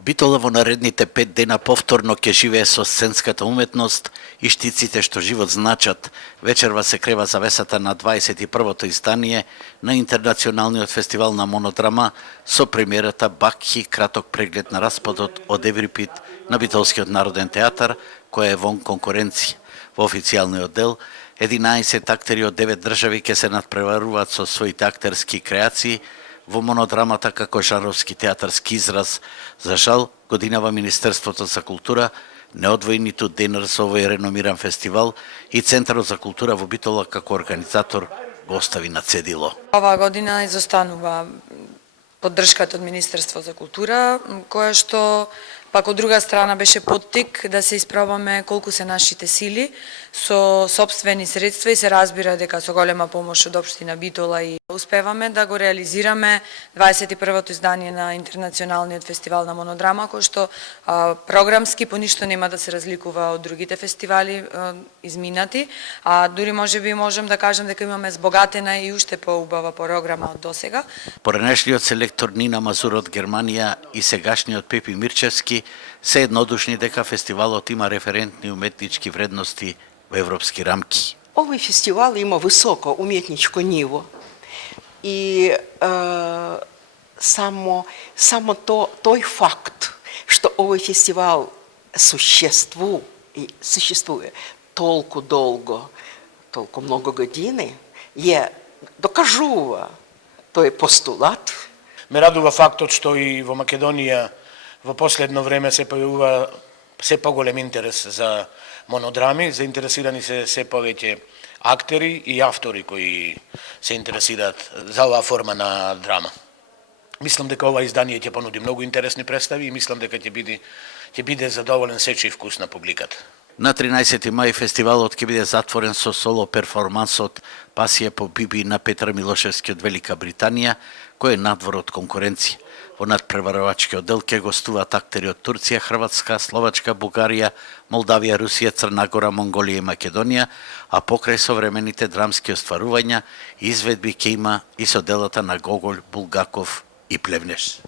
Битола во наредните 5 дена повторно ќе живее со сценската уметност и штиците што живот значат. Вечерва се крева завесата на 21-то издание на Интернационалниот фестивал на монодрама со премиерата Бакхи, краток преглед на распадот од Еврипид на Битолскиот народен театар, која е вон конкуренција. Во официјалниот дел 11 актери од 9 држави ќе се надпреваруваат со своите актерски креации во монодрамата како жанровски театарски израз. За жал, годинава Министерството за култура не одвои ниту денар за овој реномиран фестивал и Центарот за култура во Битола како организатор го остави на цедило. Оваа година изостанува поддршката од Министерство за култура, која што пак од друга страна беше поттик да се испробаме колку се нашите сили со сопствени средства и се разбира дека со голема помош од општина Битола и успеваме да го реализираме 21-то издание на Интернационалниот фестивал на монодрама, кој што програмски по ништо нема да се разликува од другите фестивали изминати, а дури можеби можам да кажам дека имаме збогатена и уште поубава програма од досега. Поранешниот селектор Нина Мазур од Германија и сегашниот Пепи Мирчевски се еднодушни дека фестивалот има референтни уметнички вредности во европски рамки. Овој фестивал има високо уметничко ниво и само тој факт што овој фестивал существуе толку долго, толку много години, докажува тој постулат. Ме радува фактот што и во Македонија во последно време се појавува се поголем интерес за монодрами, заинтересирани се повеќе актери и автори кои се интересираат за оваа форма на драма. Мислам дека ова издание ќе понуди многу интересни представи и мислам дека ќе биде задоволен сечи вкус на публиката. На 13 мај фестивалот ќе биде затворен со соло перформансот Пасија по Биби на Петар Милошевски од Велика Британија, кој е надвор од конкуренција. Во надпреварувачкиот дел ќе гостуваат актери од Турција, Хрватска, Словачка, Бугарија, Молдавија, Русија, Црна Гора, Монголија и Македонија, а покрај современите драмски остварувања, изведби ќе има и со делата на Гоголј, Булгаков и Плевнеш.